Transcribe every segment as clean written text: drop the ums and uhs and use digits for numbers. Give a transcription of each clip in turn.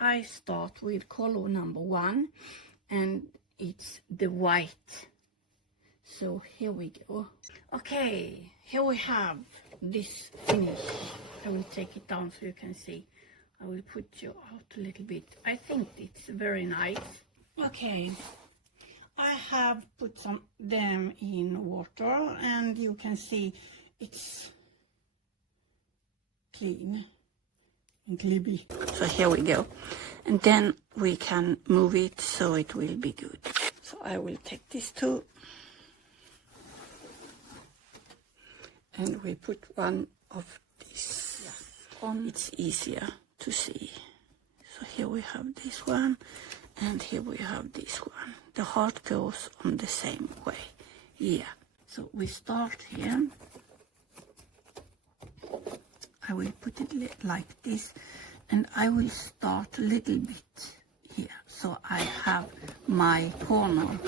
I start with color number 1, and it's the white. So here we go. Okay, here we have this finish. I will take it down so you can see. I will put you out a little bit. I think it's very nice. Okay, I have put them in water, and you can see it's clean and glibby. So here we go. And then we can move it so it will be good. So I will take this too. And we put one of these on. It's easier to see. So here we have this one, and here we have this one. The heart goes on the same way. Yeah. So we start here. I will put it like this, and I will start a little bit here. So I have my corner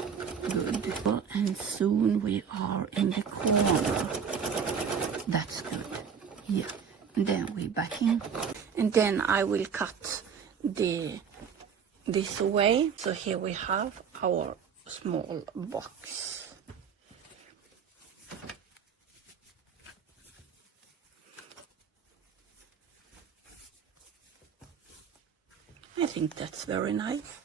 good. And soon we are in the corner. That's good. Yeah. And then we back in. And then I will cut this away. So here we have our small box. I think that's very nice.